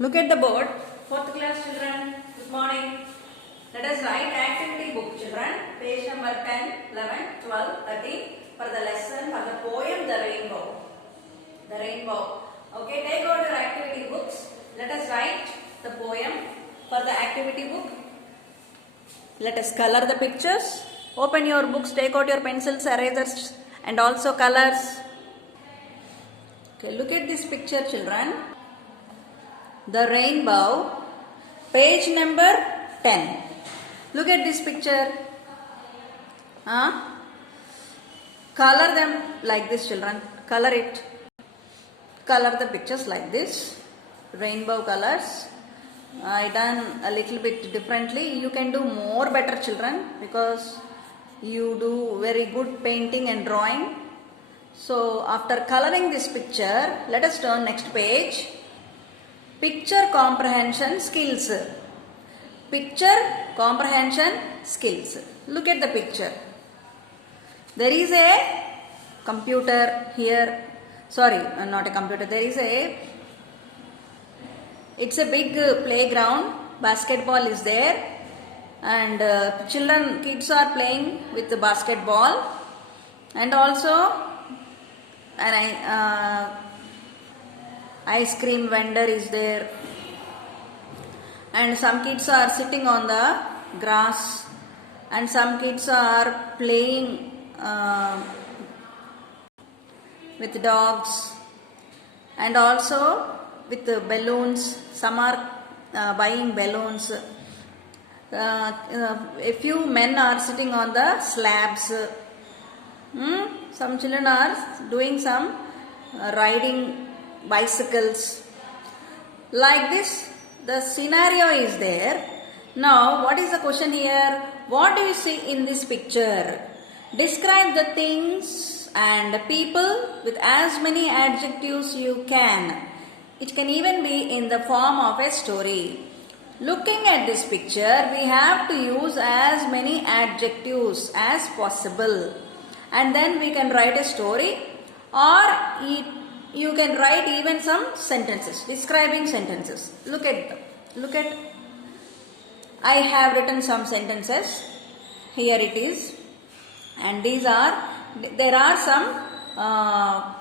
Look at the board. 4th class children, good morning. Let us write activity book children. Page number 10, 11, 12, 13 for the lesson for the poem The Rainbow. The Rainbow. Okay, take out your activity books. Let us write the poem for the activity book. Let us color the pictures. Open your books, take out your pencils, erasers and also colors. Okay, look at this picture children. The Rainbow, page number 10. Look at this picture. Color them like this children. Color it. Color the pictures like this. Rainbow colors. I done a little bit differently. You can do more better children because you do very good painting and drawing. So after coloring this picture, let us turn next page. Picture comprehension skills. Picture comprehension skills. Look at the picture. There is a computer here. Sorry, not a computer. There is it's a big playground. Basketball is there. And kids are playing with the basketball. And also an ice cream vendor is there, and some kids are sitting on the grass, and some kids are playing with dogs, and also with balloons. Some are buying balloons. A few men are sitting on the slabs. Some children are doing some riding bicycles. Like this, the scenario is there. Now, what is the question here? What do you see in this picture? Describe the things and people with as many adjectives you can. It can even be in the form of a story. Looking at this picture, we have to use as many adjectives as possible. And then we can write a story, or you can write even some sentences, describing sentences. Look at I have written some sentences. Here it is. And there are some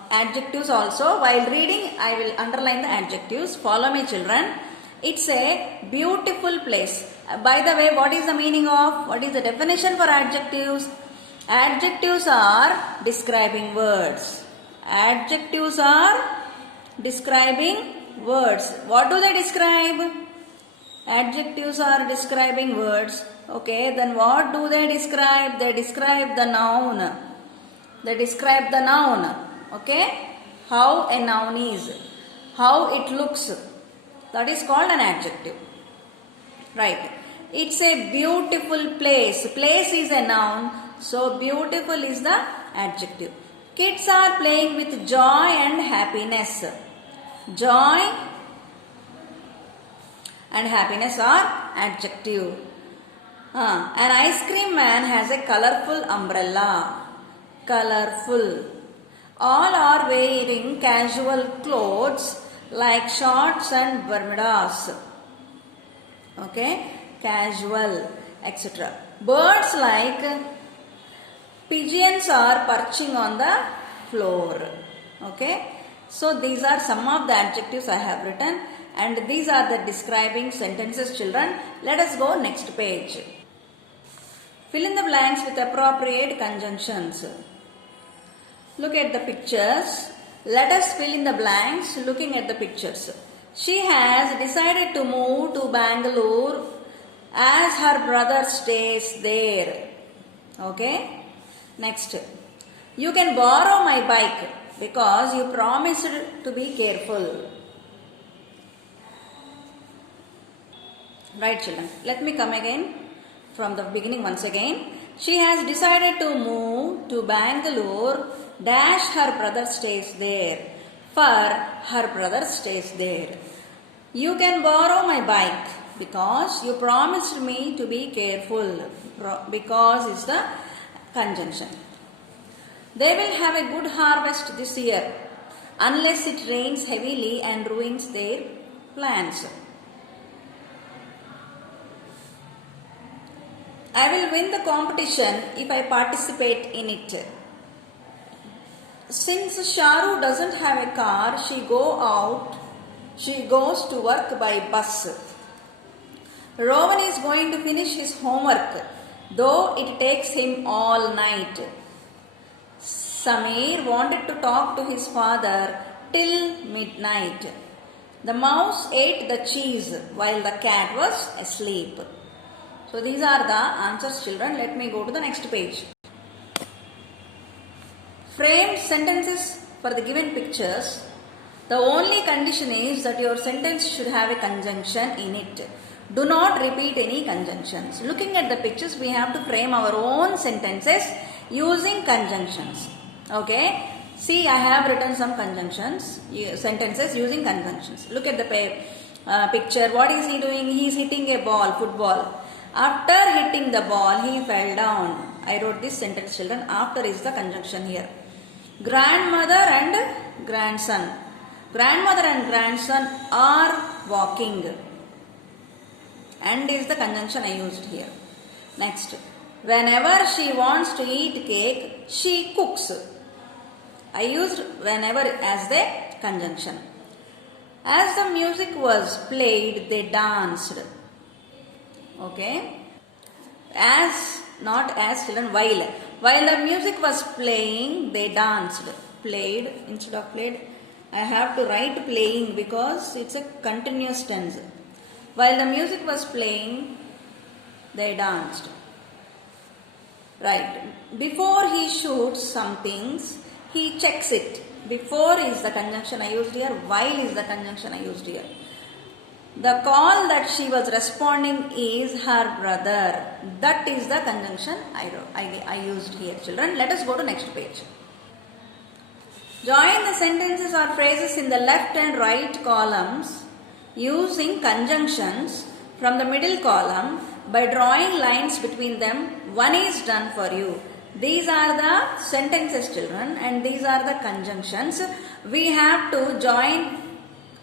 adjectives also. While reading, I will underline the adjectives. Follow me children. It's a beautiful place. By the way, what is the definition for adjectives? Adjectives are describing words. Adjectives are describing words. What do they describe? Adjectives are describing words. Okay, then what do they describe? They describe the noun. They describe the noun. Okay, how a noun is, how it looks. That is called an adjective. Right. It's a beautiful place. Place is a noun. So beautiful is the adjective. Kids are playing with joy and happiness. Joy and happiness are adjective. An ice cream man has a colorful umbrella. Colorful. All are wearing casual clothes like shorts and bermudas. Okay, casual, etc. Birds like pigeons are perching on the floor. Okay, so these are some of the adjectives I have written, and these are the describing sentences children. Let us go next page. Fill in the blanks with appropriate conjunctions. Look at the pictures. Let us fill in the blanks looking at the pictures. She has decided to move to Bangalore as her brother stays there. Okay. Next. You can borrow my bike because you promised to be careful. Right children. Let me come again from the beginning once again. She has decided to move to Bangalore dash her brother stays there. For her brother stays there. You can borrow my bike because you promised me to be careful. Because is the conjunction. They will have a good harvest this year unless it rains heavily and ruins their plans. I will win the competition if I participate in it. Since Sharu doesn't have a car, she goes to work by bus. Rowan is going to finish his homework, though it takes him all night. Samir wanted to talk to his father till midnight. The mouse ate the cheese while the cat was asleep. So these are the answers, children. Let me go to the next page. Frame sentences for the given pictures. The only condition is that your sentence should have a conjunction in it. Do not repeat any conjunctions. Looking at the pictures, we have to frame our own sentences using conjunctions. Okay. See, I have written some conjunctions, sentences using conjunctions. Look at the picture. What is he doing? He is hitting a ball, football. After hitting the ball, he fell down. I wrote this sentence, children. After is the conjunction here. Grandmother and grandson. Grandmother and grandson are walking. And is the conjunction I used here. Next. Whenever she wants to eat cake, she cooks. I used whenever as the conjunction. As the music was played, they danced. Okay. As, not as, children, while. While the music was playing, they danced. Played, instead of played, I have to write playing because it's a continuous tense. While the music was playing, they danced. Right. Before he shoots some things, he checks it. Before is the conjunction I used here. While is the conjunction I used here. The call that she was responding is her brother. That is the conjunction I used here, children. Let us go to next page. Join the sentences or phrases in the left and right columns using conjunctions from the middle column by drawing lines between them. One is done for you. These are the sentences, children, and these are the conjunctions. We have to join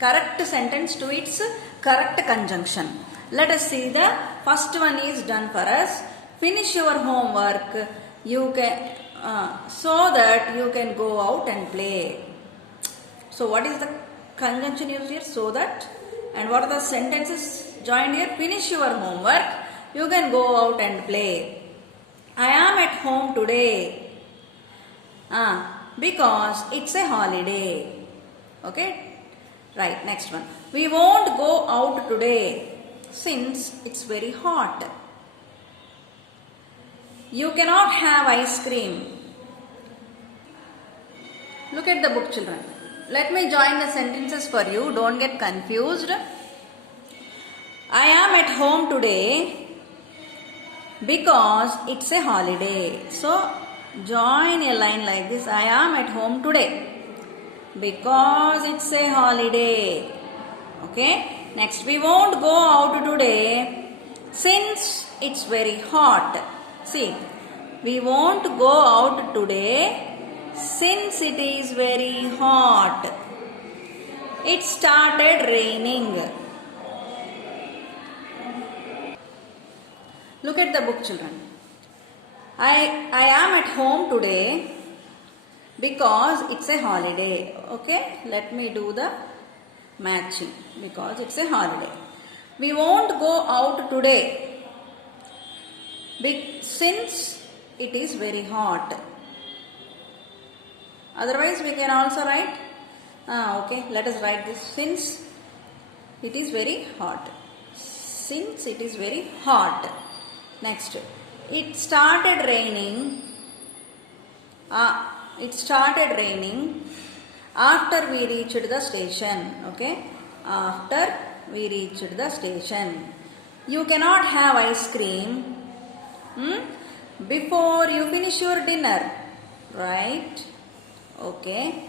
correct sentence to its correct conjunction. Let us see the first one is done for us. Finish your homework you can so that you can go out and play. So what is the conjunction used here? So that. And what are the sentences joined here? Finish your homework, you can go out and play. I am at home today because it's a holiday. Okay. Right, next one. We won't go out today since it's very hot. You cannot have ice cream. Look at the book, children. Let me join the sentences for you. Don't get confused. I am at home today because it's a holiday. So, join a line like this. I am at home today because it's a holiday. Okay. Next, we won't go out today since it's very hot. See, we won't go out today since it is very hot. It started raining. Look at the book, children. I am at home today because it's a holiday. Okay, let me do the matching because it's a holiday. We won't go out today since it is very hot. Otherwise, we can also write, okay, let us write this, since it is very hot. Since it is very hot. Next, it started raining. It started raining after we reached the station. Okay, after we reached the station. You cannot have ice cream before you finish your dinner. Right? Okay.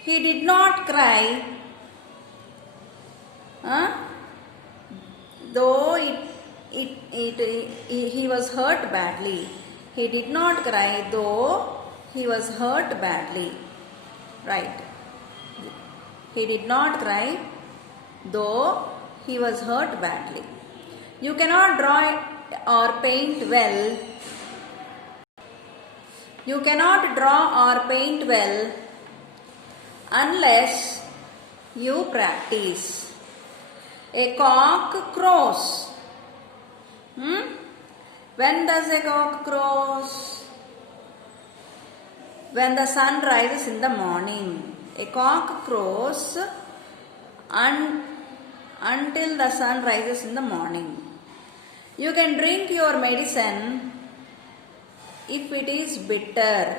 He did not cry, though he was hurt badly. He did not cry, though he was hurt badly. Right. He did not cry, though he was hurt badly. You cannot draw or paint well. You cannot draw or paint well unless you practice. A cock crows. When does a cock crows? When the sun rises in the morning. A cock crows until the sun rises in the morning. You can drink your medicine if it is bitter.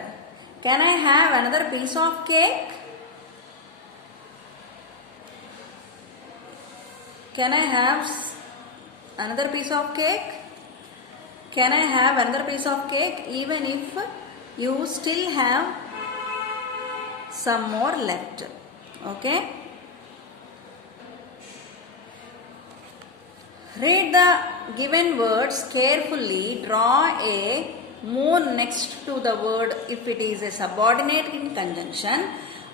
Can I have another piece of cake? Can I have another piece of cake? Can I have another piece of cake even if you still have some more left? Okay? Read the given words carefully. Draw a moon next to the word if it is a subordinating conjunction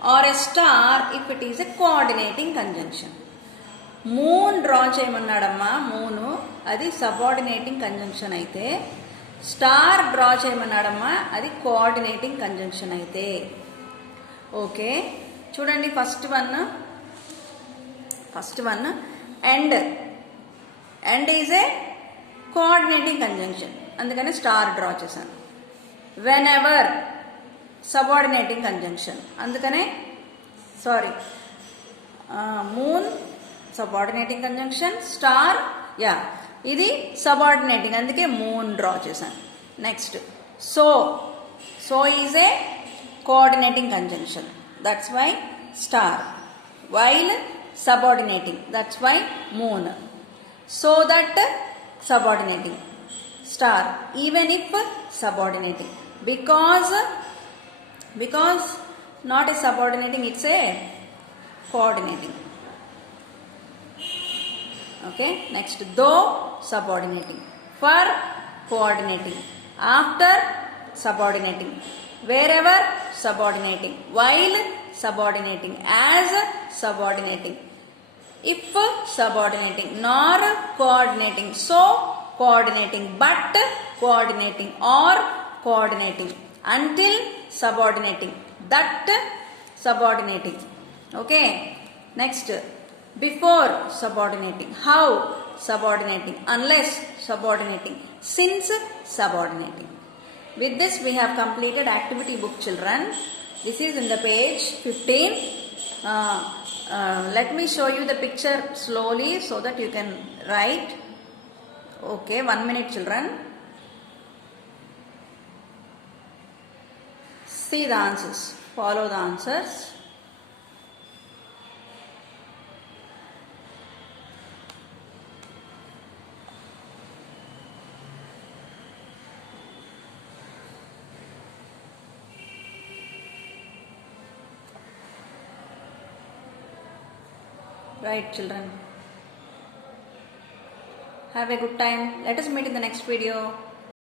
or a star if it is a coordinating conjunction. Moon draw చేయమన్నాడమ్మా. Moon అది subordinating conjunction అయితే, star draw చేయమన్నాడమ్మా అది coordinating conjunction అయితే. Okay చూడండి, first one and is a coordinating conjunction, అందుకని star draw చేశాను. Whenever subordinating conjunction, అందుకనే మూన్ సబార్డినేటింగ్ కంజంక్షన్, స్టార్ ఇది సబార్డినేటింగ్, అందుకే మూన్ డ్రా చేశాను. Next so is a coordinating conjunction, that's why star. While subordinating, that's why moon. So that subordinating, star. Even if subordinating, because not a subordinating, it's a coordinating. Okay, next though subordinating, for coordinating, after subordinating, wherever subordinating, while subordinating, as subordinating, if subordinating, nor coordinating, so coordinating, but coordinating, or coordinating, until subordinating, that subordinating. Okay, next before subordinating, how subordinating, unless subordinating, since subordinating. With this we have completed activity book, children. This is in the page 15. Let me show you the picture slowly so that you can write. Okay, 1 minute, children. See the answers, follow the answers. Right, children. Have a good time. Let us meet in the next video.